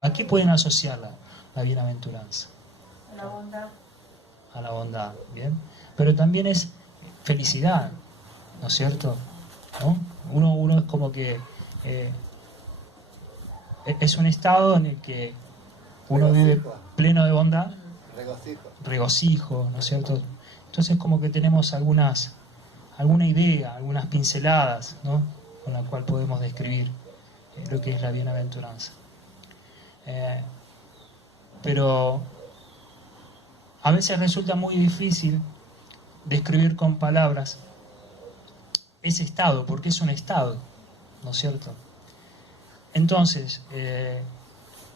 ¿A qué pueden asociar la bienaventuranza? A la bondad. A la bondad, ¿bien? Pero también es felicidad, ¿no es cierto? ¿No? Uno es como que es un estado en el que uno vive pleno de bondad, regocijo, ¿no es cierto? Entonces como que tenemos alguna idea, algunas pinceladas, ¿no? Con la cual podemos describir lo que es la bienaventuranza. Pero a veces resulta muy difícil describir con palabras ese estado, porque es un estado, ¿no es cierto? Entonces,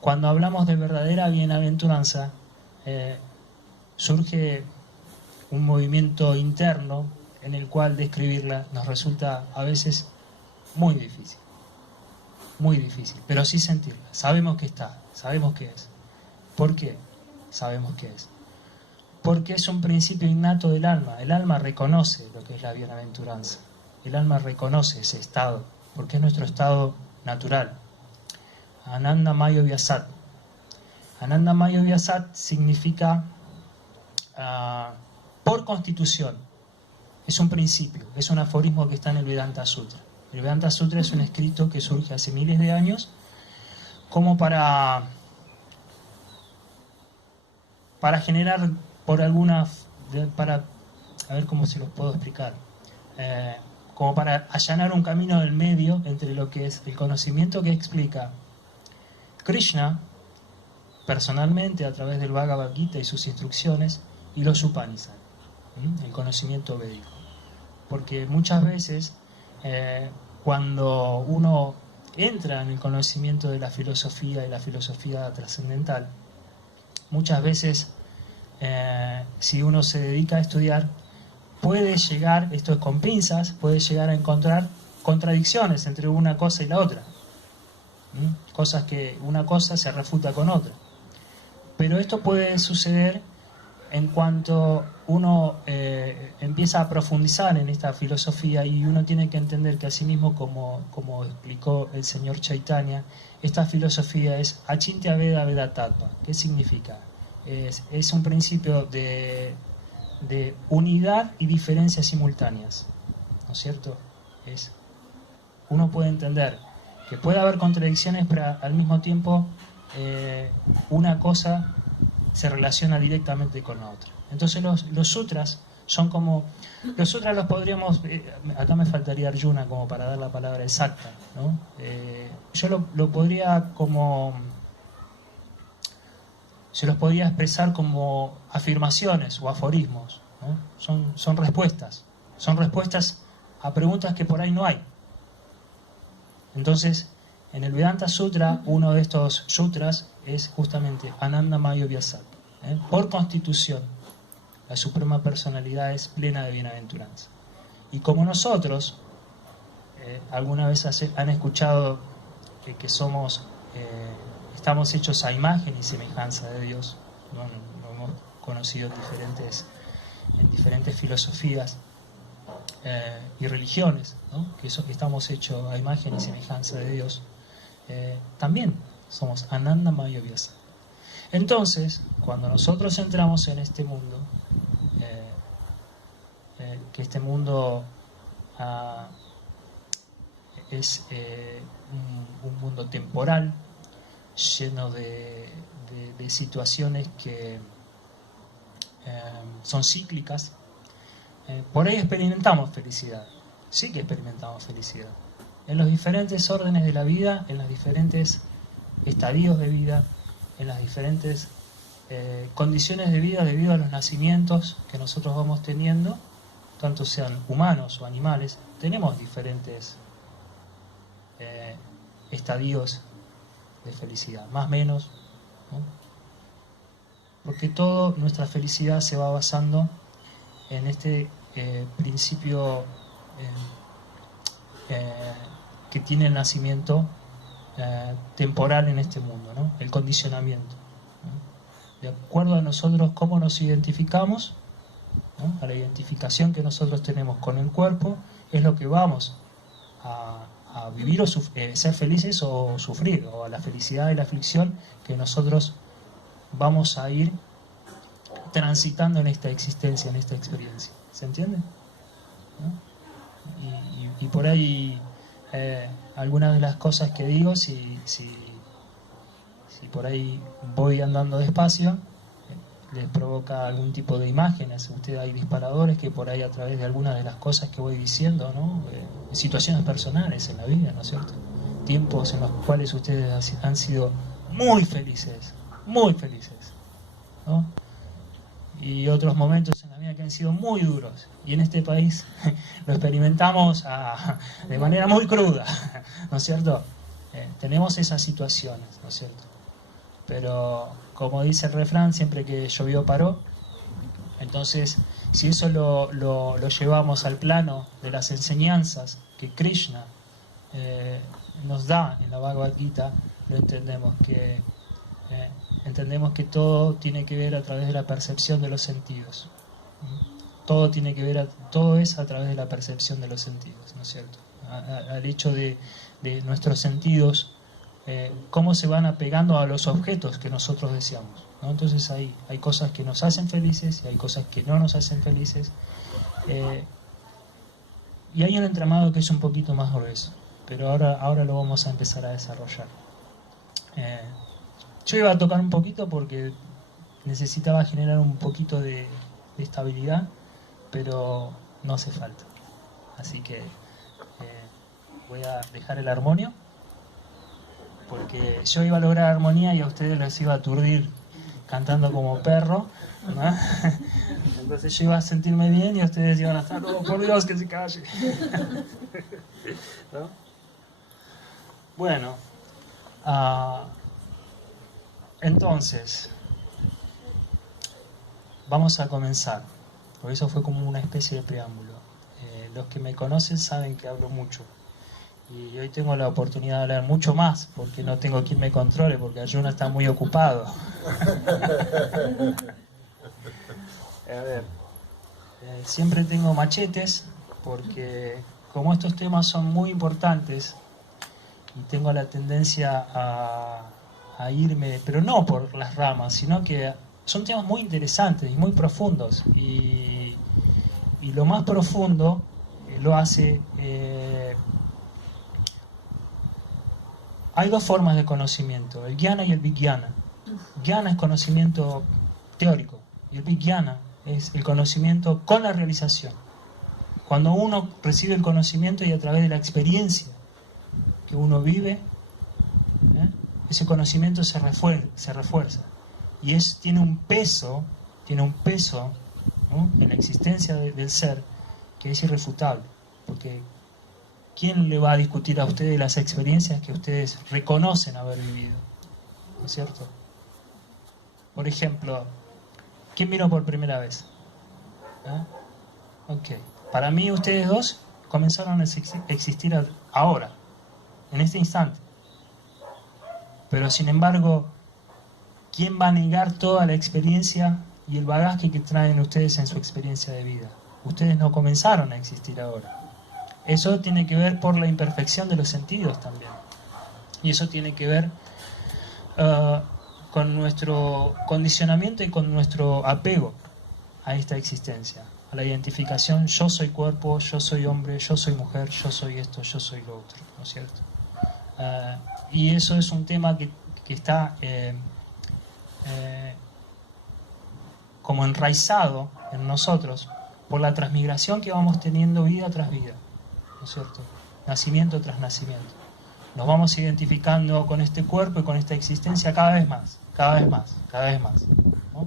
cuando hablamos de verdadera bienaventuranza, surge un movimiento interno en el cual describirla nos resulta a veces muy difícil, pero sí sentirla. Sabemos que está, sabemos que es. ¿Por qué sabemos que es? Porque es un principio innato del alma. El alma reconoce lo que es la bienaventuranza. El alma reconoce ese estado, porque es nuestro estado natural. Ananda Mayo Vyasat. Ananda Mayo Vyasat significa por constitución. Es un principio, es un aforismo que está en el Vedanta Sutra. El Vedanta Sutra es un escrito que surge hace miles de años como para generar a ver cómo se los puedo explicar, como para allanar un camino del medio entre lo que es el conocimiento que explica Krishna personalmente a través del Bhagavad Gita y sus instrucciones y los Upanishads, el conocimiento védico. Porque muchas veces cuando uno entra en el conocimiento de la filosofía y la filosofía trascendental, muchas veces si uno se dedica a estudiar puede llegar, esto es con pinzas, puede llegar a encontrar contradicciones entre una cosa y la otra. Cosas que una cosa se refuta con otra. Pero esto puede suceder en cuanto uno empieza a profundizar en esta filosofía, y uno tiene que entender que asimismo, como explicó el señor Chaitanya, esta filosofía es Achintya Veda Veda Tattva. ¿Qué significa? Es un principio de unidad y diferencias simultáneas, ¿no es cierto? Uno puede entender que puede haber contradicciones, pero al mismo tiempo una cosa se relaciona directamente con la otra. Entonces los sutras son como... Los sutras los podríamos... acá me faltaría Arjuna como para dar la palabra exacta, ¿no? Yo lo podría como... Se los podría expresar como afirmaciones o aforismos, ¿no? Son respuestas. Son respuestas a preguntas que por ahí no hay. Entonces, en el Vedanta Sutra, uno de estos sutras es justamente Ananda Mayo Vyasat. Por constitución, la Suprema Personalidad es plena de bienaventuranza. Y como nosotros, alguna vez han escuchado que estamos hechos a imagen y semejanza de Dios, ¿no? Lo hemos conocido en diferentes filosofías y religiones, ¿no? Que estamos hechos a imagen y semejanza de Dios. También somos Ananda Mayo Vyasat. Entonces, cuando nosotros entramos en este mundo, que este mundo es un mundo temporal, lleno de situaciones que son cíclicas, por ahí experimentamos felicidad. Sí que experimentamos felicidad. En los diferentes órdenes de la vida, en los diferentes estadios de vida, en las diferentes condiciones de vida debido a los nacimientos que nosotros vamos teniendo, tanto sean humanos o animales, tenemos diferentes estadios de felicidad, más o menos, ¿no? Porque toda nuestra felicidad se va basando en este principio que tiene el nacimiento temporal en este mundo, ¿no? El condicionamiento, ¿no? De acuerdo a nosotros cómo nos identificamos, ¿no? A la identificación que nosotros tenemos con el cuerpo, es lo que vamos a a vivir o ser felices o sufrir, o a la felicidad y la aflicción que nosotros vamos a ir transitando en esta existencia, en esta experiencia. ¿Se entiende? ¿No? Y por ahí algunas de las cosas que digo, si por ahí voy andando despacio, les provoca algún tipo de imágenes. Ustedes, hay disparadores que por ahí, a través de algunas de las cosas que voy diciendo, ¿no? Situaciones personales en la vida, ¿no es cierto? Tiempos en los cuales ustedes han sido muy felices, ¿no? Y otros momentos en la vida que han sido muy duros. Y en este país lo experimentamos de manera muy cruda, ¿no es cierto? Tenemos esas situaciones, ¿no es cierto? Pero, como dice el refrán, siempre que llovió paró. Entonces, si eso lo llevamos al plano de las enseñanzas que Krishna nos da en la Bhagavad Gita, lo entendemos que todo tiene que ver a través de la percepción de los sentidos. Todo es a través de la percepción de los sentidos, ¿no es cierto? Al hecho de nuestros sentidos, cómo se van apegando a los objetos que nosotros deseamos, ¿no? Entonces hay cosas que nos hacen felices y hay cosas que no nos hacen felices, y hay un entramado que es un poquito más grueso, pero ahora lo vamos a empezar a desarrollar. Yo iba a tocar un poquito porque necesitaba generar un poquito de estabilidad, pero no hace falta, así que voy a dejar el armonio, porque yo iba a lograr armonía y a ustedes les iba a aturdir cantando como perro, ¿no? Entonces yo iba a sentirme bien y ustedes iban a estar, oh, por Dios, que se calle. ¿No? Bueno, entonces vamos a comenzar, porque eso fue como una especie de preámbulo. Los que me conocen saben que hablo mucho. Y hoy tengo la oportunidad de hablar mucho más, porque no tengo quien me controle, porque Arjuna está muy ocupado. A ver, siempre tengo machetes, porque como estos temas son muy importantes, y tengo la tendencia a irme, pero no por las ramas, sino que son temas muy interesantes y muy profundos. Y lo más profundo lo hace... Hay dos formas de conocimiento, el jnana y el vijnana. Jnana es conocimiento teórico y el vijnana es el conocimiento con la realización. Cuando uno recibe el conocimiento y a través de la experiencia que uno vive, ese conocimiento se refuerza y tiene un peso, ¿no?, en la existencia del ser, que es irrefutable, porque ¿quién le va a discutir a ustedes las experiencias que ustedes reconocen haber vivido? ¿No es cierto? Por ejemplo, ¿quién vino por primera vez? Ok. Para mí ustedes dos comenzaron a existir ahora, en este instante. Pero sin embargo, ¿quién va a negar toda la experiencia y el bagaje que traen ustedes en su experiencia de vida? Ustedes no comenzaron a existir ahora. Eso tiene que ver por la imperfección de los sentidos también. Y eso tiene que ver con nuestro condicionamiento y con nuestro apego a esta existencia, a la identificación: yo soy cuerpo, yo soy hombre, yo soy mujer, yo soy esto, yo soy lo otro, ¿no es cierto? Y eso es un tema que está como enraizado en nosotros por la transmigración que vamos teniendo vida tras vida, ¿no es cierto? Nacimiento tras nacimiento. Nos vamos identificando con este cuerpo y con esta existencia cada vez más, ¿no?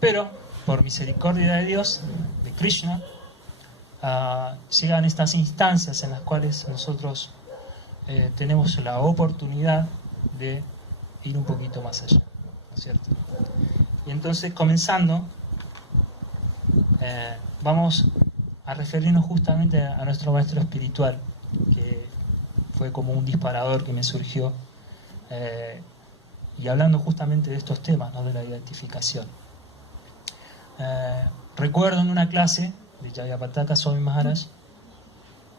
Pero, por misericordia de Dios, de Krishna, llegan estas instancias en las cuales nosotros tenemos la oportunidad de ir un poquito más allá, ¿no es cierto? Y entonces, comenzando, vamos a referirnos justamente a nuestro maestro espiritual, que fue como un disparador que me surgió, y hablando justamente de estos temas, ¿no?, de la identificación. Recuerdo en una clase de Jayapataka Swami Maharaj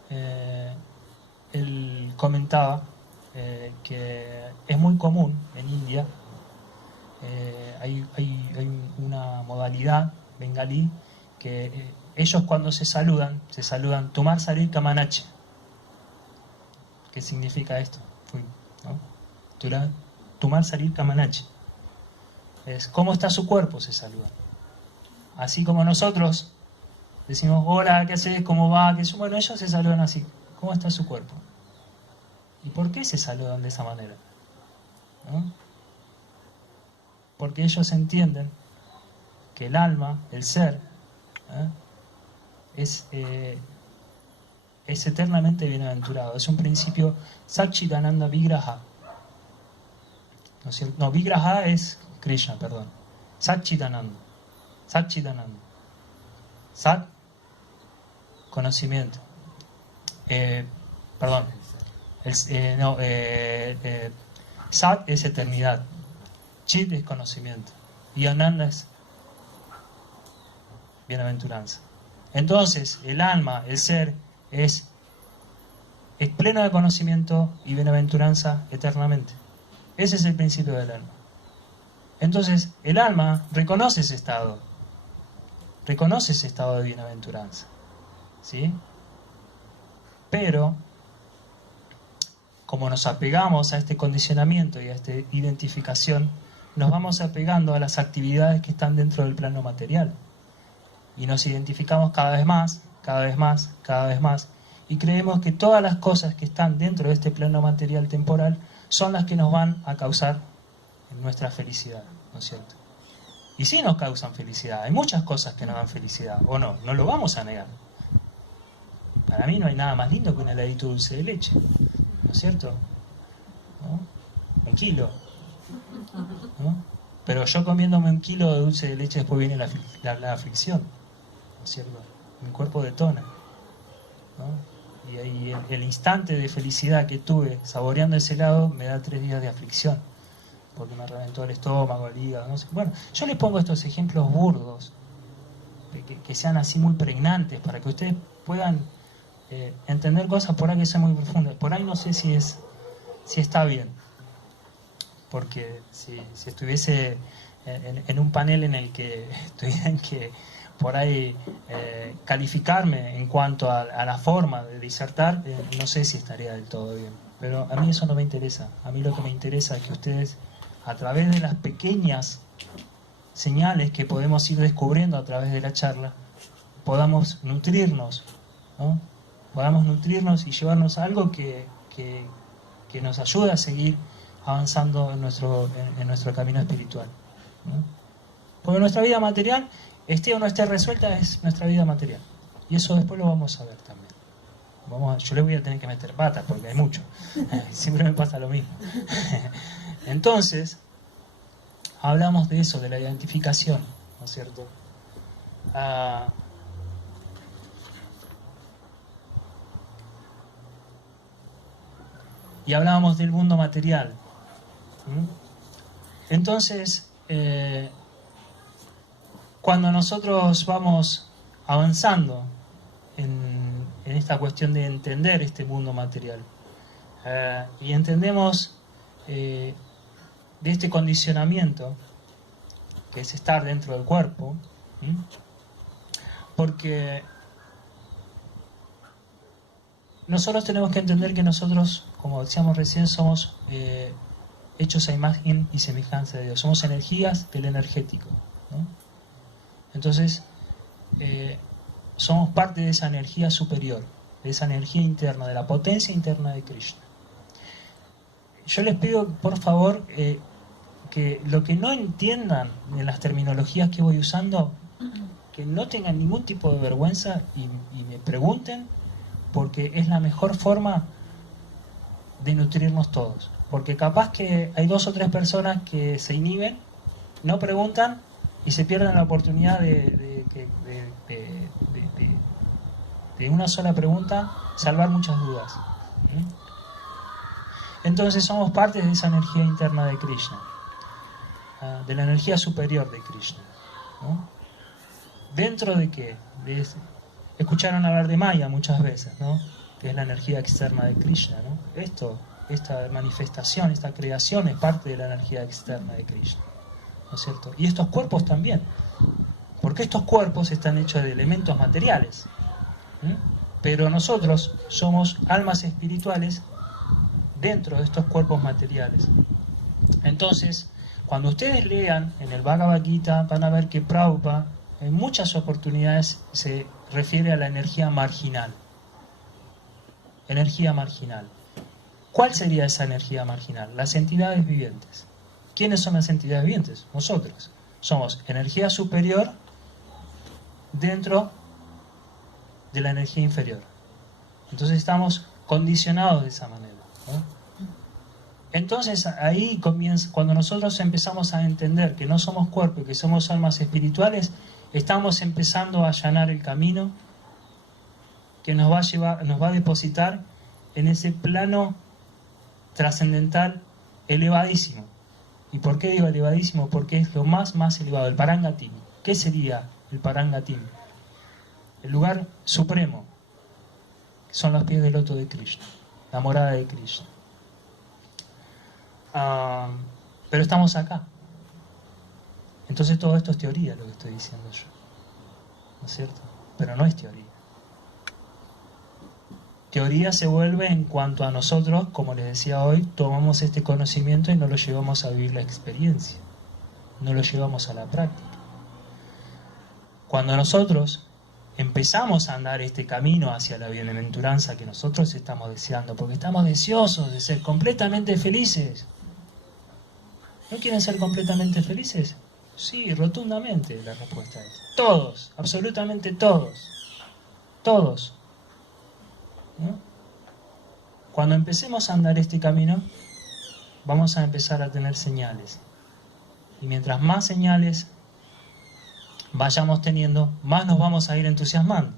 él comentaba que es muy común en India, hay una modalidad bengalí que ellos cuando se saludan Tumar Sarir Kamanache. ¿Qué significa esto? ¿no? Tumar Sarir Kamanache. Es cómo está su cuerpo, se saludan. Así como nosotros decimos, hola, ¿qué haces? ¿Cómo va? Bueno, ellos se saludan así. ¿Cómo está su cuerpo? ¿Y por qué se saludan de esa manera? ¿No? Porque ellos entienden que el alma, el ser, es eternamente bienaventurado. Es un principio Satchidananda Vigraha. ¿No es cierto? No, Vigraha es Krishna, perdón. Satchidananda. Satchidananda. Sat, conocimiento. Perdón. Sat es eternidad. Chit es conocimiento. Y Ananda es bienaventuranza. Entonces, el alma, el ser, es pleno de conocimiento y bienaventuranza eternamente. Ese es el principio del alma. Entonces, el alma reconoce ese estado de bienaventuranza, ¿sí? Pero, como nos apegamos a este condicionamiento y a esta identificación, nos vamos apegando a las actividades que están dentro del plano material. Y nos identificamos cada vez más, y creemos que todas las cosas que están dentro de este plano material temporal son las que nos van a causar nuestra felicidad, ¿no es cierto? Y sí nos causan felicidad, hay muchas cosas que nos dan felicidad, o no lo vamos a negar. Para mí no hay nada más lindo que un heladito dulce de leche, ¿no es cierto? ¿No? 1 kilo, ¿no? Pero yo comiéndome 1 kilo de dulce de leche, después viene la aflicción, ¿no es cierto? Mi cuerpo detona, ¿no? Y ahí el instante de felicidad que tuve saboreando ese helado me da 3 días de aflicción, porque me reventó el estómago, el hígado, no sé. Bueno, yo les pongo estos ejemplos burdos, que sean así muy pregnantes, para que ustedes puedan entender cosas por ahí que sean muy profundas. Por ahí no sé si está bien, porque si estuviese en un panel en el que tuvieran que por ahí calificarme en cuanto a la forma de disertar, no sé si estaría del todo bien. Pero a mí eso no me interesa. A mí lo que me interesa es que ustedes, a través de las pequeñas señales que podemos ir descubriendo a través de la charla, podamos nutrirnos, ¿no? Podamos nutrirnos y llevarnos a algo que nos ayude a seguir avanzando en nuestro camino espiritual, ¿no? Porque nuestra vida material, esté o no esté resuelta, es nuestra vida material. Y eso después lo vamos a ver también. Yo le voy a tener que meter patas porque hay mucho. Siempre me pasa lo mismo. Entonces, hablamos de eso, de la identificación, ¿no es cierto? Y hablábamos del mundo material. Entonces, cuando nosotros vamos avanzando en esta cuestión de entender este mundo material, y entendemos de este condicionamiento que es estar dentro del cuerpo, porque nosotros tenemos que entender que nosotros, como decíamos recién, somos hechos a imagen y semejanza de Dios, somos energías del energético, ¿no? Entonces somos parte de esa energía superior, de esa energía interna, de la potencia interna de Krishna. Yo les pido, por favor, que lo que no entiendan en las terminologías que voy usando, que no tengan ningún tipo de vergüenza y me pregunten, porque es la mejor forma de nutrirnos todos. Porque capaz que hay 2 o 3 personas que se inhiben, no preguntan y se pierden la oportunidad de una sola pregunta salvar muchas dudas. Entonces somos parte de esa energía interna de Krishna, de la energía superior de Krishna, ¿no? ¿Dentro de qué? Escucharon hablar de Maya muchas veces, ¿no? que es la energía externa de Krishna, ¿no? Esta manifestación, esta creación es parte de la energía externa de Krishna, ¿no es cierto? Y estos cuerpos también, porque estos cuerpos están hechos de elementos materiales, ¿sí? Pero nosotros somos almas espirituales dentro de estos cuerpos materiales. Entonces, cuando ustedes lean en el Bhagavad Gita, van a ver que Prabhupada en muchas oportunidades se refiere a la energía marginal. Energía marginal. ¿Cuál sería esa energía marginal? Las entidades vivientes. ¿Quiénes son las entidades vivientes? Nosotros. Somos energía superior dentro de la energía inferior. Entonces estamos condicionados de esa manera, ¿no? Entonces ahí comienza, cuando nosotros empezamos a entender que no somos cuerpo y que somos almas espirituales, estamos empezando a allanar el camino que nos va a llevar, nos va a depositar en ese plano trascendental elevadísimo. ¿Y por qué digo elevadísimo? Porque es lo más elevado, el Parangatim. ¿Qué sería el Parangatim? El lugar supremo, que son los pies del loto de Krishna, la morada de Krishna. Pero estamos acá. Entonces todo esto es teoría, lo que estoy diciendo yo, ¿no es cierto? Pero no es teoría. Teoría se vuelve en cuanto a nosotros, como les decía hoy, tomamos este conocimiento y no lo llevamos a vivir la experiencia, no lo llevamos a la práctica. Cuando nosotros empezamos a andar este camino hacia la bienaventuranza que nosotros estamos deseando, porque estamos deseosos de ser completamente felices. ¿No quieren ser completamente felices? Sí, rotundamente la respuesta es. Todos, absolutamente todos. Todos. ¿No? Cuando empecemos a andar este camino, vamos a empezar a tener señales. Y mientras más señales vayamos teniendo, más nos vamos a ir entusiasmando.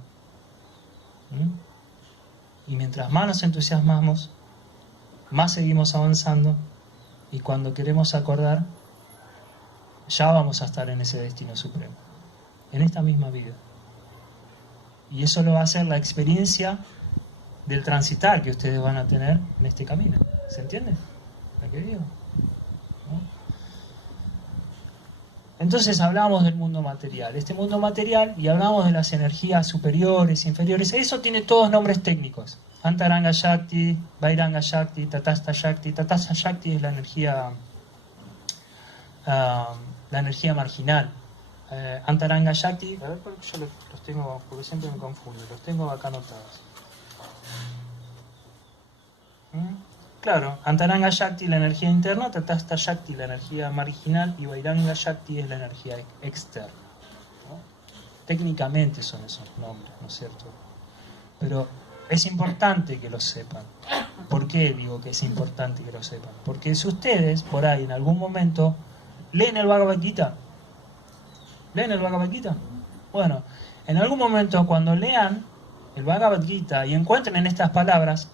Y mientras más nos entusiasmamos, más seguimos avanzando. Y cuando queremos acordar, ya vamos a estar en ese destino supremo, en esta misma vida. Y eso lo va a hacer la experiencia del transitar que ustedes van a tener en este camino. ¿Se entiende lo que digo? ¿No? Entonces hablamos del mundo material. Este mundo material, y hablamos de las energías superiores, inferiores, eso tiene todos nombres técnicos. Antaranga Shakti, Vairanga Shakti, Tatastha Shakti. Tatastha Shakti es la energía marginal. Antaranga Shakti, a ver, yo los tengo, porque siempre me confundo, los tengo acá anotados. Claro, Antaranga Shakti, la energía interna, Tatastha Shakti, la energía marginal, y Vairanga Shakti es la energía externa, ¿no? Técnicamente son esos nombres, ¿no es cierto? Pero es importante que lo sepan. ¿Por qué digo que es importante que lo sepan? Porque si ustedes, por ahí, en algún momento, leen el Bhagavad Gita. ¿Leen el Bhagavad Gita? Bueno, en algún momento cuando lean el Bhagavad Gita y encuentren en estas palabras,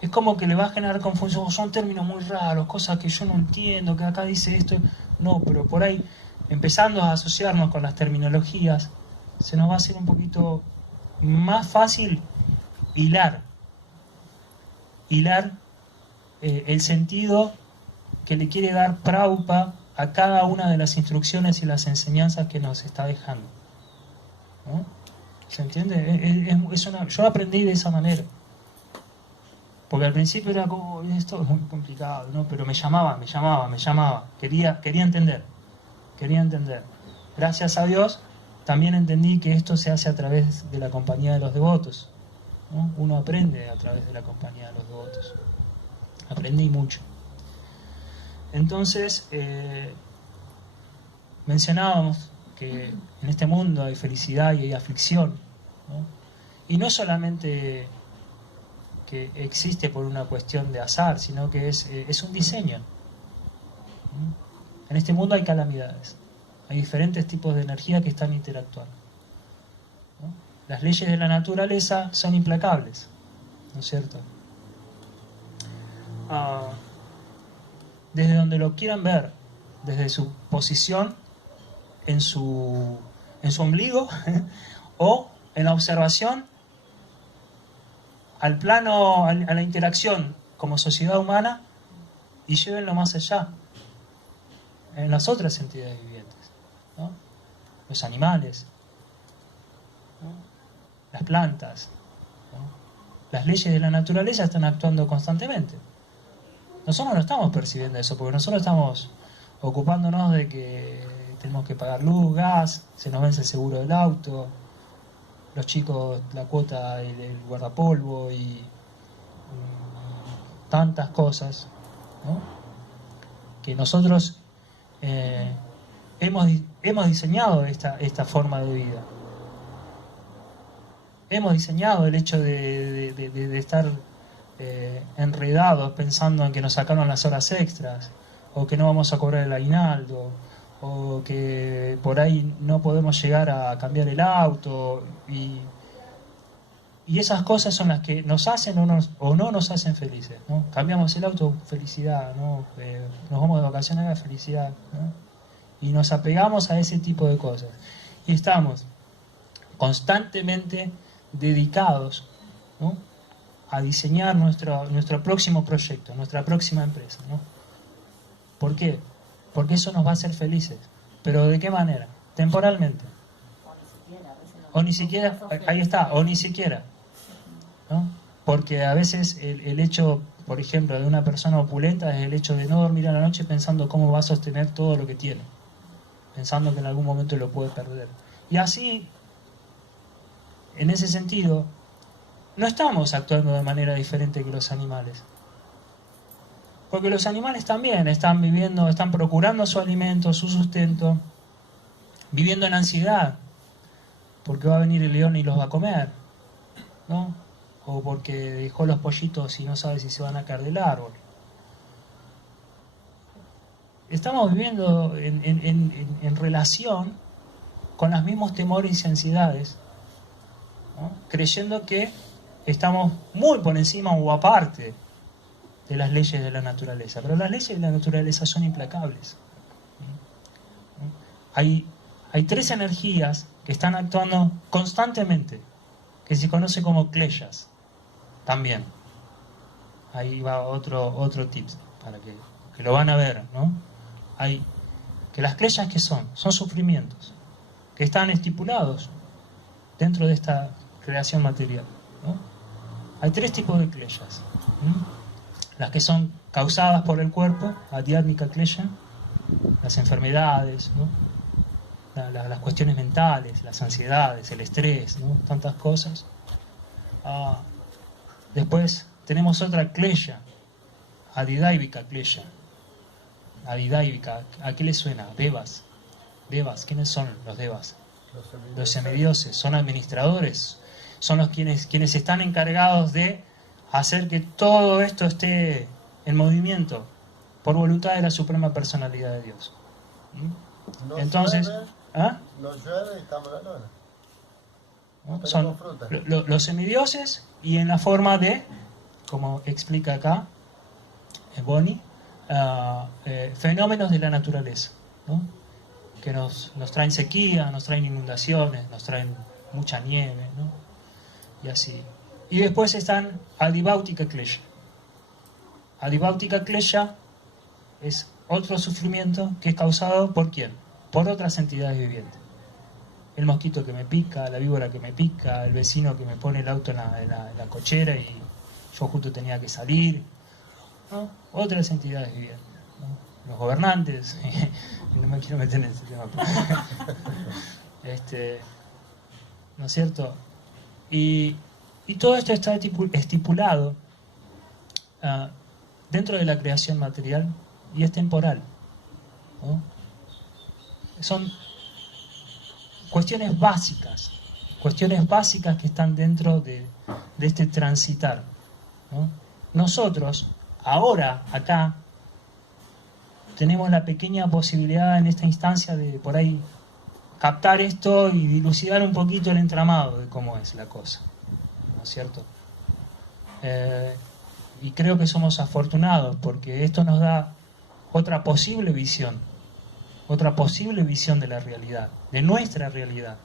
es como que le va a generar confusión. Son términos muy raros, cosas que yo no entiendo, que acá dice esto. No, pero por ahí, empezando a asociarnos con las terminologías, se nos va a hacer un poquito más fácil hilar el sentido que le quiere dar Prabhupada a cada una de las instrucciones y las enseñanzas que nos está dejando, ¿no? ¿Se entiende? Yo aprendí de esa manera, porque al principio era como, esto es muy complicado, ¿no? Pero me llamaba, quería entender. Gracias a Dios también entendí que esto se hace a través de la compañía de los devotos, ¿no? Uno aprende a través de la compañía de los devotos. Aprendí mucho. Entonces, mencionábamos que en este mundo hay felicidad y hay aflicción, ¿no? Y no solamente que existe por una cuestión de azar, sino que es un diseño. En este mundo hay calamidades, hay diferentes tipos de energía que están interactuando, ¿no? Las leyes de la naturaleza son implacables, ¿no es cierto? Desde donde lo quieran ver, desde su posición en su ombligo o en la observación al plano, a la interacción como sociedad humana y llévenlo más allá, en las otras entidades vivientes, ¿no? Los animales, ¿no? Las plantas, ¿no? Las leyes de la naturaleza están actuando constantemente. Nosotros no estamos percibiendo eso, porque nosotros estamos ocupándonos de que tenemos que pagar luz, gas, se nos vence el seguro del auto, los chicos, la cuota, el guardapolvo y tantas cosas, ¿no? Que nosotros hemos diseñado esta forma de vida. Hemos diseñado el hecho de estar enredados pensando en que nos sacaron las horas extras, o que no vamos a cobrar el aguinaldo, o que por ahí no podemos llegar a cambiar el auto, y esas cosas son las que nos hacen o no nos hacen felices, ¿no? Cambiamos el auto, felicidad, ¿no? Nos vamos de vacaciones, felicidad, ¿no? Y nos apegamos a ese tipo de cosas. Y estamos constantemente dedicados, ¿no? A diseñar nuestro próximo proyecto, nuestra próxima empresa, ¿no? ¿Por qué? Porque eso nos va a hacer felices. ¿Pero de qué manera? Temporalmente. O ni siquiera, ahí está, o ni siquiera, ¿no? Porque a veces el hecho, por ejemplo, de una persona opulenta es el hecho de no dormir a la noche pensando cómo va a sostener todo lo que tiene, pensando que en algún momento lo puede perder. Y así, en ese sentido, no estamos actuando de manera diferente que los animales. Porque los animales también están viviendo, están procurando su alimento, su sustento, viviendo en ansiedad, porque va a venir el león y los va a comer, ¿no? O porque dejó los pollitos y no sabe si se van a caer del árbol. Estamos viviendo en relación con los mismos temores y ansiedades, ¿no? Creyendo que estamos muy por encima o aparte de las leyes de la naturaleza. Pero las leyes de la naturaleza son implacables. Hay 3 energías que están actuando constantemente, que se conoce como kleyas. También. Ahí va otro tip para que lo van a ver, ¿no? Que las kleyas, ¿qué son? Son sufrimientos que están estipulados dentro de esta creación material, ¿no? Hay 3 tipos de kleyas. Las que son causadas por el cuerpo, adhyatmika kleya, las enfermedades, ¿no? Las cuestiones mentales, las ansiedades, el estrés, ¿no? Tantas cosas. Después tenemos otra kleya, adidaivika kleya. Adidaivika, ¿a qué le suena? Devas. Devas, ¿quiénes son los devas? Los semidioses, son administradores, son los quienes están encargados de hacer que todo esto esté en movimiento por voluntad de la suprema personalidad de Dios. No Entonces, llueve, ¿ah? no llueve y estamos en la lona. ¿No? Son los semidioses, y en la forma de, como explica acá Bonnie, fenómenos de la naturaleza, ¿no? Que nos traen sequía, nos traen inundaciones, nos traen mucha nieve, ¿no? Y así. Y después están adibhautika kleya. Adibhautika kleya es otro sufrimiento que es causado ¿por quién? Por otras entidades vivientes. El mosquito que me pica, la víbora que me pica, el vecino que me pone el auto en la cochera y yo justo tenía que salir, ¿no? Otras entidades vivientes, ¿no? Los gobernantes, no me quiero meter en ese tema, ¿no es cierto? Y todo esto está estipulado dentro de la creación material y es temporal, ¿no? Son cuestiones básicas que están dentro de este transitar, ¿no? Nosotros, ahora, acá, tenemos la pequeña posibilidad en esta instancia de por ahí captar esto y dilucidar un poquito el entramado de cómo es la cosa, ¿no es cierto? Y creo que somos afortunados porque esto nos da otra posible visión de la realidad, de nuestra realidad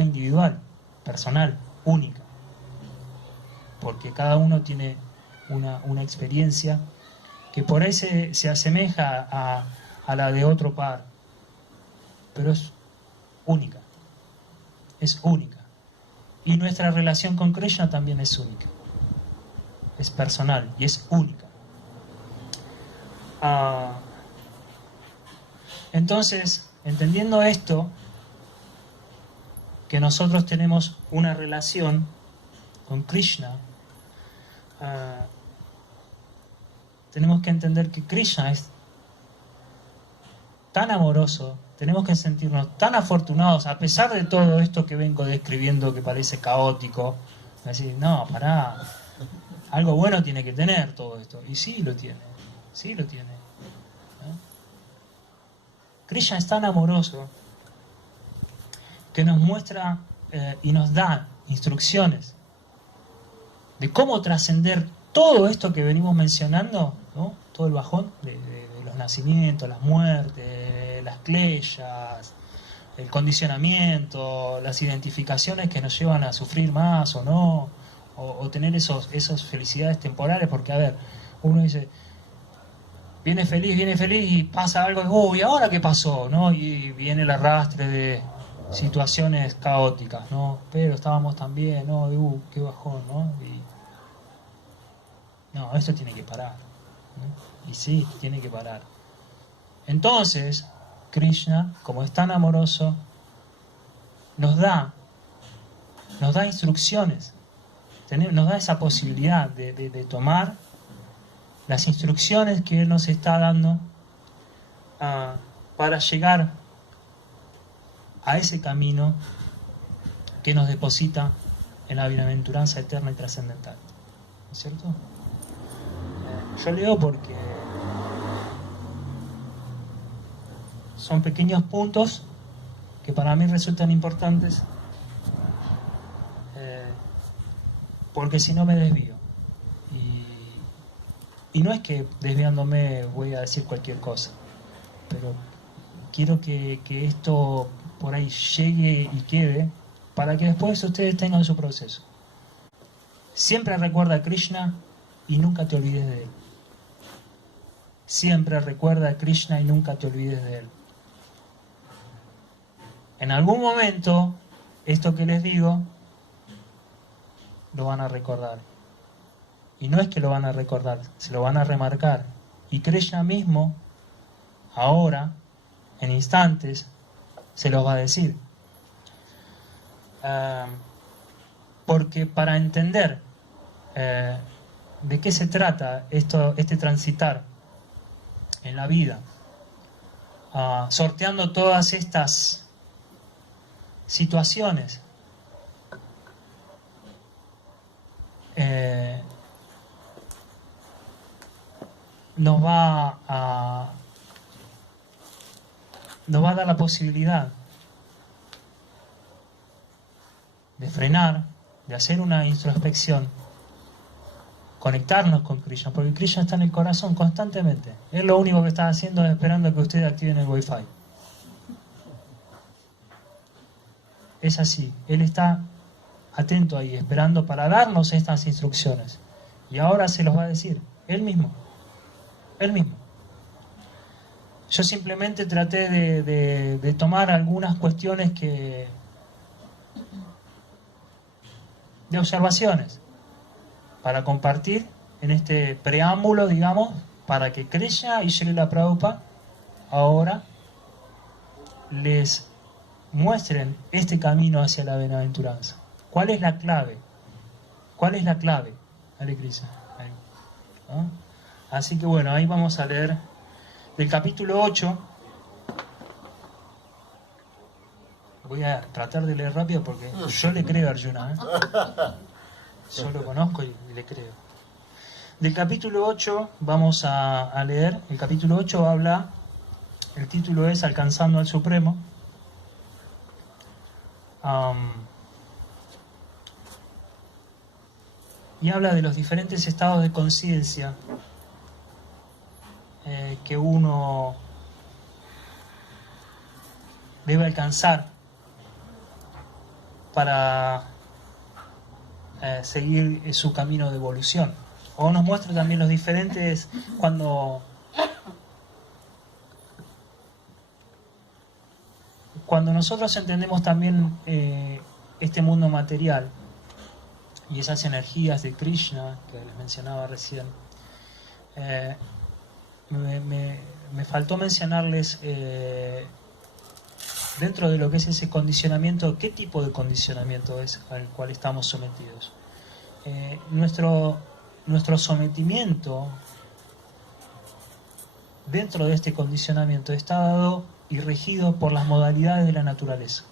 individual, personal, única. porque cada uno tiene una experiencia que por ahí se asemeja a la de otro par, pero es única, es única. Y nuestra relación con Krishna también es única, es personal y es única. Entonces, entendiendo esto, que nosotros tenemos una relación con Krishna, tenemos que entender que Krishna es tan amoroso, tenemos que sentirnos tan afortunados, a pesar de todo esto que vengo describiendo que parece caótico, decir, no, pará, algo bueno tiene que tener todo esto, y sí lo tiene, sí lo tiene. Krishna es tan amoroso que nos muestra y nos da instrucciones de cómo trascender todo esto que venimos mencionando, ¿no? Todo el bajón de los nacimientos, las muertes, las kleyas, el condicionamiento, las identificaciones que nos llevan a sufrir más o no, o tener esas felicidades temporales, porque a ver, uno dice, viene feliz y pasa algo, uy, ¿ahora qué pasó? ¿No? Y viene el arrastre de situaciones caóticas, ¿no? Pero estábamos tan bien, ¿no? Qué bajón, ¿no? No, esto tiene que parar, ¿no? Y sí, tiene que parar. Entonces, Krishna, como es tan amoroso, nos da instrucciones, nos da esa posibilidad de tomar las instrucciones que Él nos está dando para llegar a ese camino que nos deposita en la bienaventuranza eterna y trascendental. ¿No es cierto? Yo leo porque son pequeños puntos que para mí resultan importantes, porque si no me desvío. Y no es que desviándome voy a decir cualquier cosa, pero quiero que esto por ahí llegue y quede para que después ustedes tengan su proceso. Siempre recuerda a Krishna y nunca te olvides de Él. Siempre recuerda a Krishna y nunca te olvides de Él. En algún momento, esto que les digo, lo van a recordar. Y no es que lo van a recordar, se lo van a remarcar. Y Krishna mismo, ahora, en instantes, se los va a decir. Porque para entender de qué se trata este transitar en la vida, sorteando todas estas situaciones, nos va a dar la posibilidad de frenar, de hacer una introspección, conectarnos con Krishna, porque Krishna está en el corazón constantemente. Él lo único que está haciendo es esperando que ustedes activen el Wi-Fi. Es así, Él está atento ahí, esperando para darnos estas instrucciones. Y ahora se los va a decir, Él mismo. Él mismo. Yo simplemente traté de tomar algunas cuestiones de observaciones para compartir en este preámbulo, digamos, para que Krishna y Srila Prabhupada ahora les muestren este camino hacia la bienaventuranza. ¿Cuál es la clave? ¿Cuál es la clave? Hare Krishna. ¿No? Así que bueno, ahí vamos a leer del capítulo 8. Voy a tratar de leer rápido porque yo le creo a Arjuna, ¿eh? Yo lo conozco y le creo. Del capítulo 8 vamos a leer. El capítulo 8 habla, el título es Alcanzando al Supremo. Y habla de los diferentes estados de conciencia que uno debe alcanzar para seguir su camino de evolución. O nos muestra también los diferentes, cuando nosotros entendemos también este mundo material y esas energías de Krishna que les mencionaba recién, me faltó mencionarles dentro de lo que es ese condicionamiento, qué tipo de condicionamiento es al cual estamos sometidos. Nuestro sometimiento dentro de este condicionamiento está dado y regido por las modalidades de la naturaleza.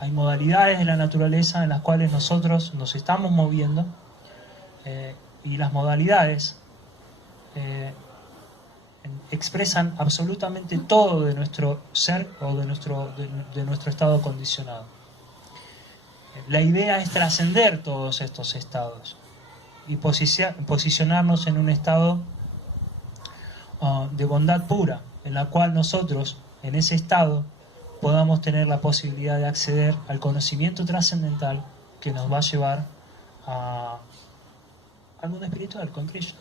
Hay modalidades de la naturaleza en las cuales nosotros nos estamos moviendo, y las modalidades expresan absolutamente todo de nuestro ser o de nuestro estado condicionado. La idea es trascender todos estos estados y posicionarnos en un estado de bondad pura, en la cual nosotros, en ese estado, podamos tener la posibilidad de acceder al conocimiento trascendental que nos va a llevar al mundo espiritual con Krishna.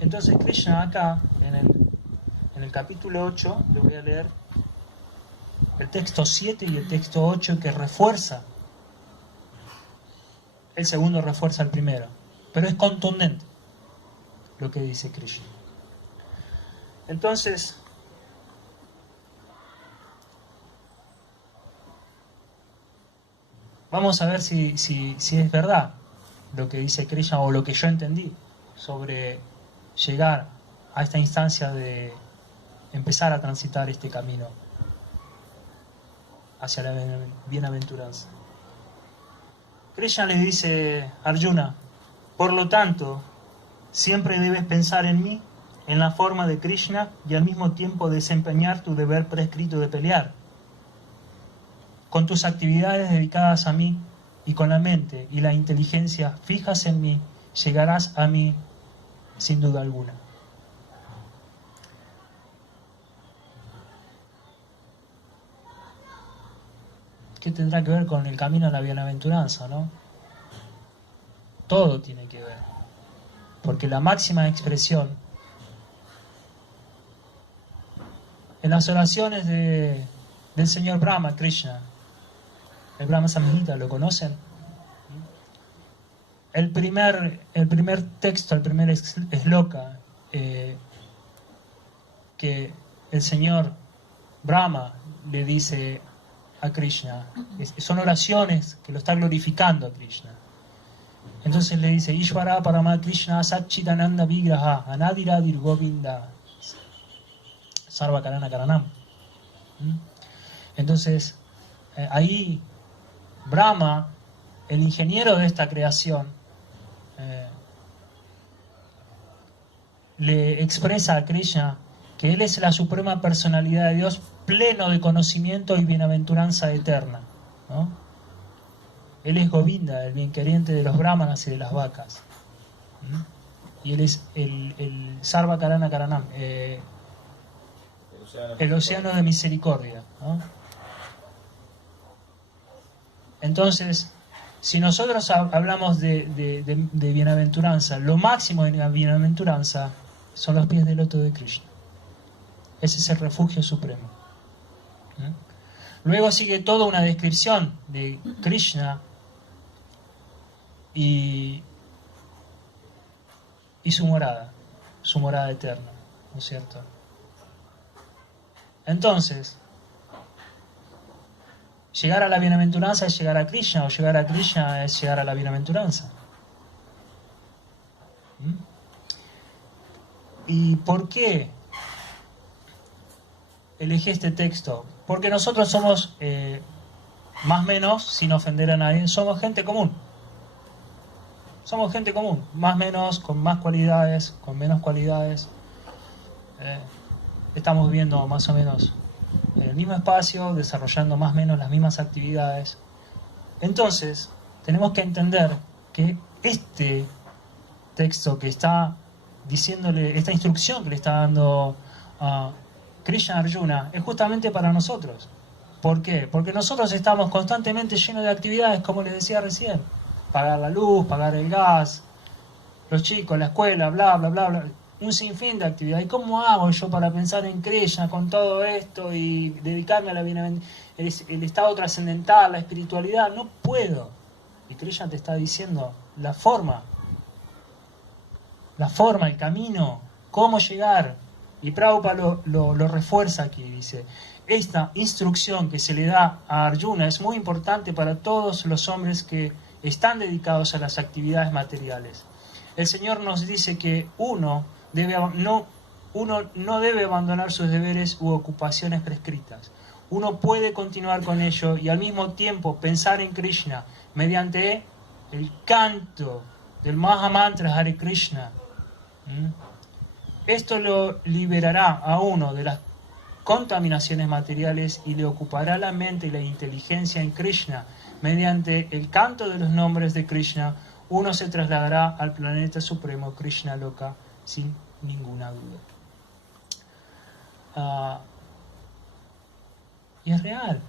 Entonces Krishna acá, en el capítulo 8, les voy a leer el texto 7 y el texto 8, que refuerza. El segundo refuerza el primero, pero es contundente lo que dice Krishna. Entonces, vamos a ver si es verdad lo que dice Krishna o lo que yo entendí sobre llegar a esta instancia de empezar a transitar este camino hacia la bienaventuranza. Krishna le dice a Arjuna: por lo tanto, siempre debes pensar en mí, en la forma de Krishna, y al mismo tiempo desempeñar tu deber prescrito de pelear. Con tus actividades dedicadas a mí y con la mente y la inteligencia fijas en mí, llegarás a mí sin duda alguna. ¿Qué tendrá que ver con el camino a la bienaventuranza, no? Todo tiene que ver. Porque la máxima expresión en las oraciones del señor Brahma, Krishna, el Brahma Samhita, ¿lo conocen? El primer texto, el primer shloka que el señor Brahma le dice a Krishna, son oraciones que lo está glorificando a Krishna. Entonces le dice: Ishvara Parama Krishna Satchitananda Vigraha Anadiradir Govinda Sarva Karana Karanam. Entonces ahí Brahma, el ingeniero de esta creación, le expresa a Krishna que él es la suprema personalidad de Dios, pleno de conocimiento y bienaventuranza eterna, ¿no? Él es Govinda, el bienqueriente de los brahmanas y de las vacas. Y él es el Sarva Karana Karanam, el océano de misericordia, ¿no? Entonces, si nosotros hablamos de bienaventuranza, lo máximo de la bienaventuranza son los pies del loto de Krishna. Ese es el refugio supremo. Luego sigue toda una descripción de Krishna y su morada eterna, ¿no es cierto? Entonces, llegar a la bienaventuranza es llegar a Krishna, o llegar a Krishna es llegar a la bienaventuranza. ¿Y por qué elegí este texto? Porque nosotros somos, más o menos, sin ofender a nadie, somos gente común. Somos gente común, más o menos, con más cualidades, con menos cualidades. Estamos viviendo más o menos en el mismo espacio, desarrollando más o menos las mismas actividades. Entonces, tenemos que entender que este texto que está diciéndole, esta instrucción que le está dando a Krishna Arjuna, es justamente para nosotros. ¿Por qué? Porque nosotros estamos constantemente llenos de actividades, como les decía recién. Pagar la luz, pagar el gas, los chicos, la escuela, bla, bla, bla, bla. Un sinfín de actividades. ¿Y cómo hago yo para pensar en Krishna con todo esto y dedicarme a la el estado trascendental, la espiritualidad? No puedo. Y Krishna te está diciendo la forma, el camino, cómo llegar. Y Prabhupada lo refuerza aquí, dice, esta instrucción que se le da a Arjuna es muy importante para todos los hombres que están dedicados a las actividades materiales. El Señor nos dice que uno no debe abandonar sus deberes u ocupaciones prescritas. Uno puede continuar con ello y al mismo tiempo pensar en Krishna mediante el canto del Mahamantra Hare Krishna. Esto lo liberará a uno de las contaminaciones materiales y le ocupará la mente y la inteligencia en Krishna. Mediante el canto de los nombres de Krishna, uno se trasladará al planeta supremo Krishna Loka sin ninguna duda. Y es real.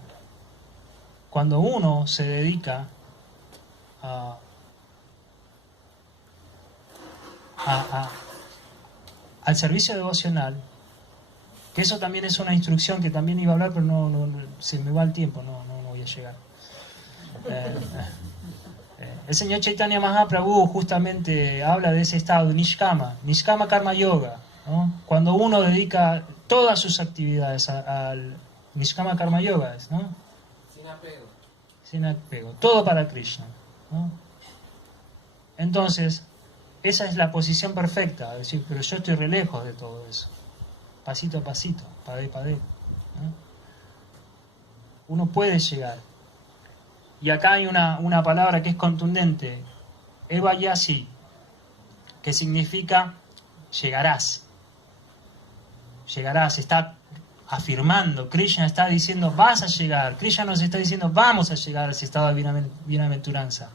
Cuando uno se dedica al servicio devocional, que eso también es una instrucción que también iba a hablar, pero no se me va el tiempo, no voy a llegar. El señor Chaitanya Mahaprabhu justamente habla de ese estado de Nishkama Karma Yoga, ¿no? Cuando uno dedica todas sus actividades al Nishkama Karma Yoga, ¿no? Sin apego, todo para Krishna, ¿no? Entonces, esa es la posición perfecta, es decir, pero yo estoy re lejos de todo eso. Pasito a pasito, padé, padé, ¿no? Uno puede llegar. Y acá hay una palabra que es contundente, Eva Yasi, que significa llegarás. Llegarás, está afirmando, Krishna está diciendo vas a llegar, Krishna nos está diciendo vamos a llegar a ese estado de bienaventuranza.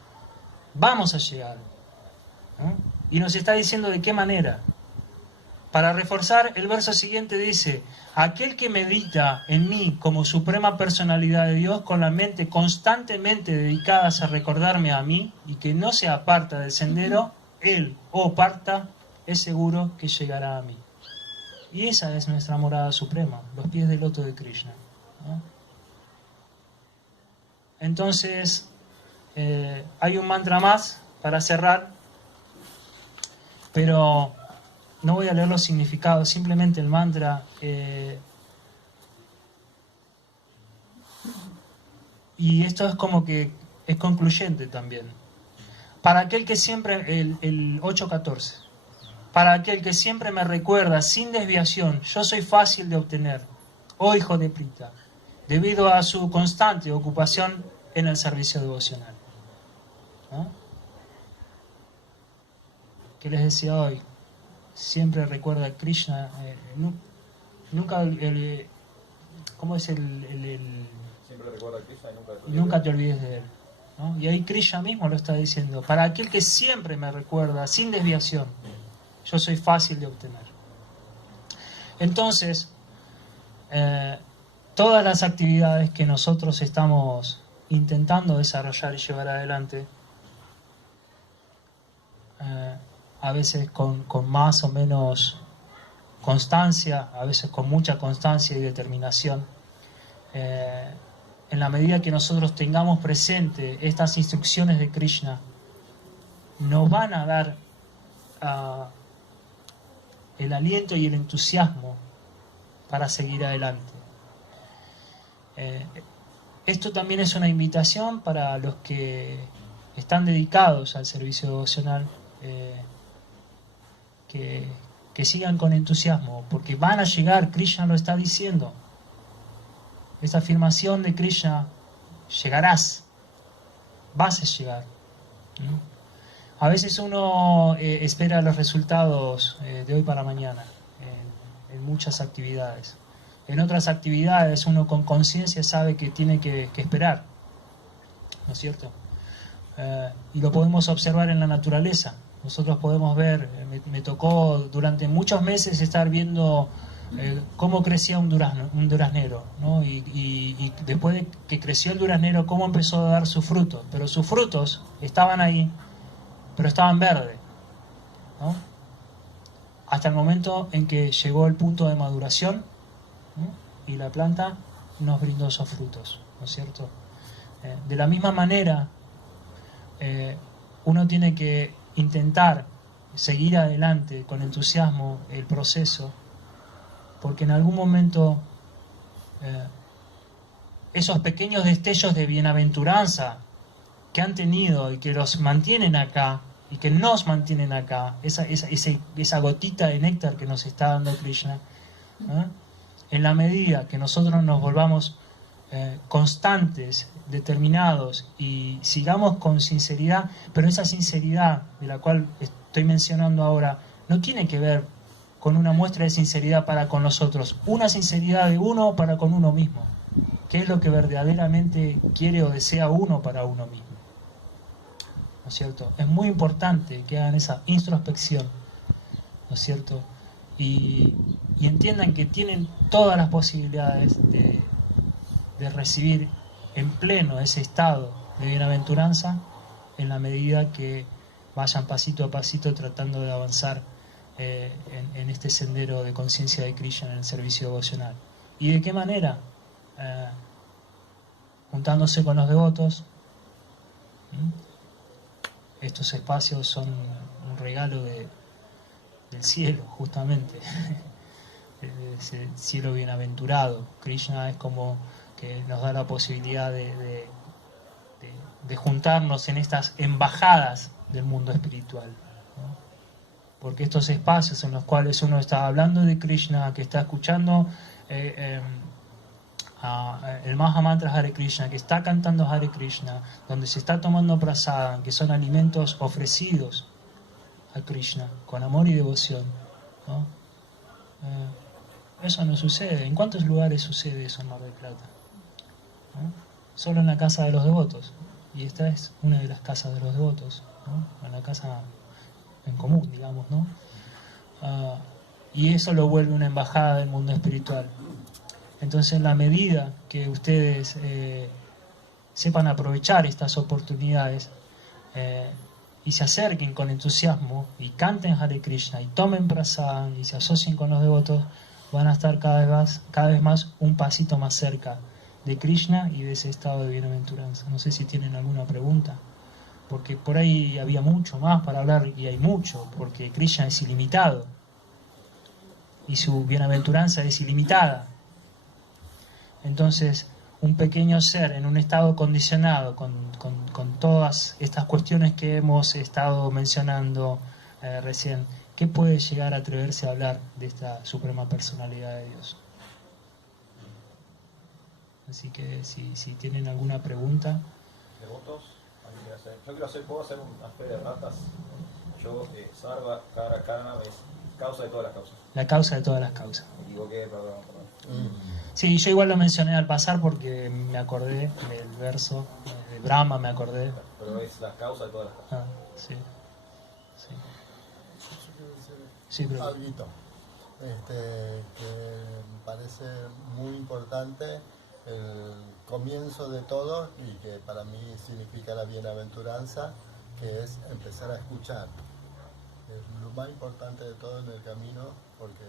Vamos a llegar, ¿no? Y nos está diciendo de qué manera. Para reforzar, el verso siguiente dice, aquel que medita en mí como suprema personalidad de Dios, con la mente constantemente dedicada a recordarme a mí y que no se aparta del sendero, él o parta, es seguro que llegará a mí. Y esa es nuestra morada suprema, los pies del loto de Krishna, ¿no? Entonces, hay un mantra más para cerrar, pero no voy a leer los significados, simplemente el mantra. Y esto es como que es concluyente también. Para aquel que siempre, el 8.14, para aquel que siempre me recuerda sin desviación, yo soy fácil de obtener, oh hijo de Prita, debido a su constante ocupación en el servicio devocional, ¿no? ¿Qué les decía hoy? Siempre recuerda a Krishna, nunca ¿cómo es Siempre recuerda a Krishna y nunca te olvides de él, ¿no? Y ahí Krishna mismo lo está diciendo, para aquel que siempre me recuerda, sin desviación, yo soy fácil de obtener. Entonces, todas las actividades que nosotros estamos intentando desarrollar y llevar adelante, a veces con más o menos constancia, a veces con mucha constancia y determinación, en la medida que nosotros tengamos presente estas instrucciones de Krishna, nos van a dar el aliento y el entusiasmo para seguir adelante. Esto también es una invitación para los que están dedicados al servicio devocional, que sigan con entusiasmo, porque van a llegar, Krishna lo está diciendo. Esta afirmación de Krishna, llegarás, vas a llegar, ¿no? A veces uno espera los resultados de hoy para mañana en muchas actividades. En otras actividades uno con conciencia sabe que tiene que esperar, ¿no es cierto? Y lo podemos observar en la naturaleza. Nosotros podemos ver, me tocó durante muchos meses estar viendo cómo crecía un duraznero, ¿no? Y después de que creció el duraznero, cómo empezó a dar sus frutos. Pero sus frutos estaban ahí, pero estaban verdes, ¿no? Hasta el momento en que llegó el punto de maduración, ¿no? Y la planta nos brindó esos frutos, ¿no es cierto? De la misma manera, uno tiene que intentar seguir adelante con entusiasmo el proceso, porque en algún momento esos pequeños destellos de bienaventuranza que han tenido y que los mantienen acá y que nos mantienen acá, esa gotita de néctar que nos está dando Krishna, en la medida que nosotros nos volvamos constantes, determinados y sigamos con sinceridad, pero esa sinceridad de la cual estoy mencionando ahora no tiene que ver con una muestra de sinceridad para con los otros, una sinceridad de uno para con uno mismo, que es lo que verdaderamente quiere o desea uno para uno mismo, ¿no es cierto? Es muy importante que hagan esa introspección, ¿no es cierto? Y entiendan que tienen todas las posibilidades de recibir en pleno ese estado de bienaventuranza en la medida que vayan pasito a pasito tratando de avanzar en este sendero de conciencia de Krishna en el servicio devocional. ¿Y de qué manera? Juntándose con los devotos. Estos espacios son un regalo del cielo, justamente. Ese cielo bienaventurado. Krishna es como que nos da la posibilidad de juntarnos en estas embajadas del mundo espiritual, ¿no? Porque estos espacios en los cuales uno está hablando de Krishna, que está escuchando el Mahamantra Hare Krishna, que está cantando Hare Krishna, donde se está tomando prasada, que son alimentos ofrecidos a Krishna con amor y devoción, ¿no? Eso no sucede. ¿En cuántos lugares sucede eso en Mar del Plata? ¿No? Solo en la casa de los devotos, y esta es una de las casas de los devotos, ¿no? En la casa en común, digamos, ¿no? Y eso lo vuelve una embajada del mundo espiritual. Entonces, en la medida que ustedes sepan aprovechar estas oportunidades y se acerquen con entusiasmo y canten Hare Krishna y tomen prasad y se asocien con los devotos, van a estar cada vez más un pasito más cerca de Krishna y de ese estado de bienaventuranza. No sé si tienen alguna pregunta, porque por ahí había mucho más para hablar, y hay mucho, porque Krishna es ilimitado y su bienaventuranza es ilimitada. Entonces, un pequeño ser en un estado condicionado con todas estas cuestiones que hemos estado mencionando recién, ¿qué puede llegar a atreverse a hablar de esta suprema personalidad de Dios? Así que si tienen alguna pregunta. ¿Devotos? ¿Puedo hacer una fe de ratas? Yo, Sarva, Karana, es causa de todas las causas. La causa de todas las causas. Me equivoqué, perdón. Sí, yo igual lo mencioné al pasar porque me acordé del verso de Brahma, me acordé. Pero es la causa de todas las causas. Sí. Sí, pero alguito, que me parece muy importante el comienzo de todo y que para mí significa la bienaventuranza, que es empezar a escuchar. Es lo más importante de todo en el camino, porque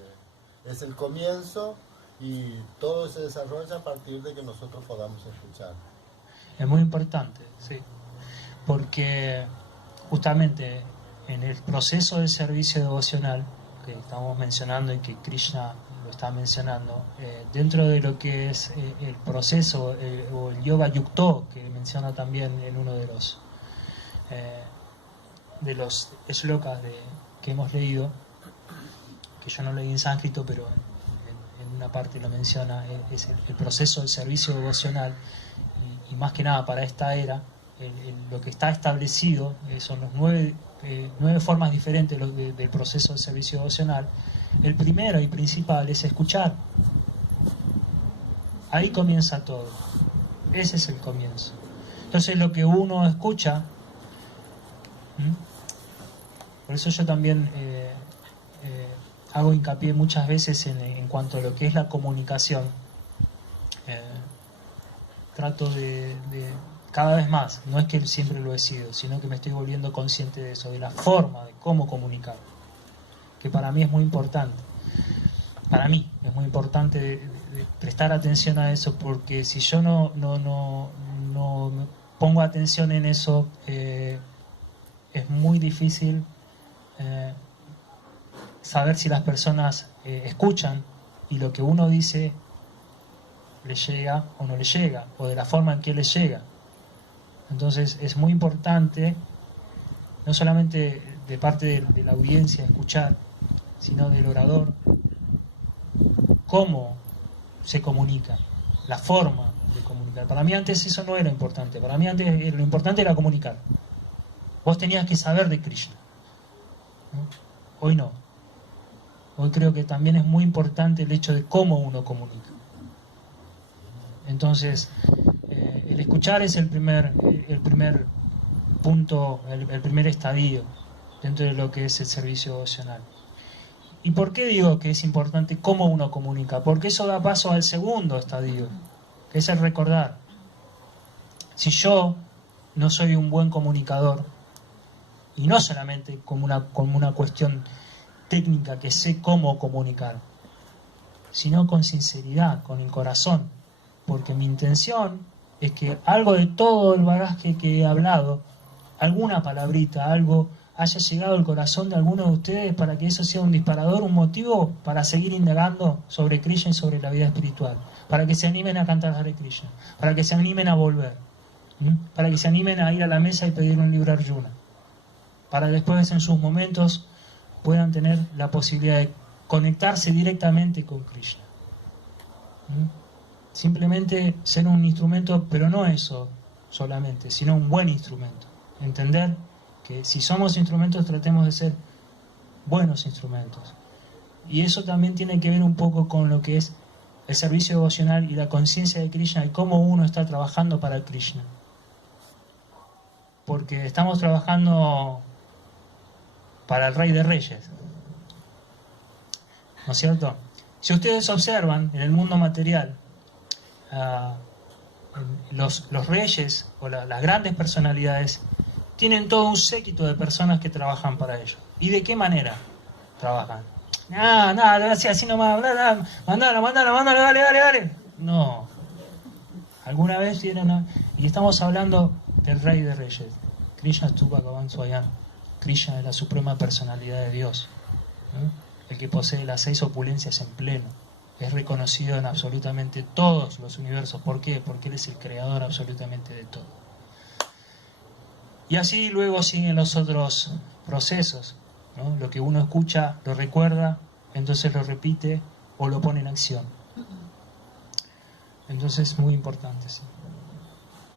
es el comienzo y todo se desarrolla a partir de que nosotros podamos escuchar. Es muy importante, sí, porque justamente en el proceso de servicio devocional que estamos mencionando y que Krishna lo está mencionando, dentro de lo que es el proceso o el yoga yukto, que menciona también en uno de los shlokas que hemos leído, que yo no leí en sánscrito, pero en una parte lo menciona, es el proceso del servicio devocional, y más que nada para esta era, lo que está establecido son los 9 formas diferentes del proceso del servicio devocional. El primero y principal es escuchar. Ahí comienza todo. Ese es el comienzo. Entonces lo que uno escucha, por eso yo también hago hincapié muchas veces en cuanto a lo que es la comunicación. Trato de cada vez más, no es que siempre lo he sido, sino que me estoy volviendo consciente de eso, de la forma de cómo comunicar, que para mí es muy importante. Para mí es muy importante de prestar atención a eso, porque si yo no pongo atención en eso, es muy difícil saber si las personas escuchan y lo que uno dice le llega o no le llega, o de la forma en que le llega. Entonces es muy importante, no solamente de parte de la audiencia escuchar, sino del orador, cómo se comunica, la forma de comunicar. Para mí antes eso no era importante, para mí antes lo importante era comunicar. Vos tenías que saber de Krishna, ¿no? Hoy no. Hoy creo que también es muy importante el hecho de cómo uno comunica. Entonces, el escuchar es el primer punto, el primer estadio dentro de lo que es el servicio devocional. ¿Y por qué digo que es importante cómo uno comunica? Porque eso da paso al segundo estadio, que es el recordar. Si yo no soy un buen comunicador, y no solamente como una cuestión técnica que sé cómo comunicar, sino con sinceridad, con el corazón, porque mi intención es que algo de todo el bagaje que he hablado, alguna palabrita, algo haya llegado al corazón de alguno de ustedes para que eso sea un disparador, un motivo para seguir indagando sobre Krishna y sobre la vida espiritual, para que se animen a cantar Hare Krishna, para que se animen a volver, para que se animen a ir a la mesa y pedir un libro Arjuna, para después en sus momentos puedan tener la posibilidad de conectarse directamente con Krishna. Simplemente ser un instrumento, pero no eso solamente, sino un buen instrumento. Entender que si somos instrumentos, tratemos de ser buenos instrumentos. Y eso también tiene que ver un poco con lo que es el servicio devocional y la conciencia de Krishna y cómo uno está trabajando para Krishna. Porque estamos trabajando para el Rey de Reyes, ¿no es cierto? Si ustedes observan en el mundo material, los reyes o las grandes personalidades tienen todo un séquito de personas que trabajan para ellos. ¿Y de qué manera trabajan? Nada, así nomás, mandalo, dale. No. Alguna vez tienen... Y estamos hablando del Rey de Reyes. Krishna Stupa Bhagavan Swayam. Krishna es la suprema personalidad de Dios, ¿no? El que posee las 6 opulencias en pleno. Es reconocido en absolutamente todos los universos. ¿Por qué? Porque Él es el creador absolutamente de todo. Y así luego siguen los otros procesos, ¿no? Lo que uno escucha, lo recuerda, entonces lo repite o lo pone en acción. Entonces es muy importante, ¿sí?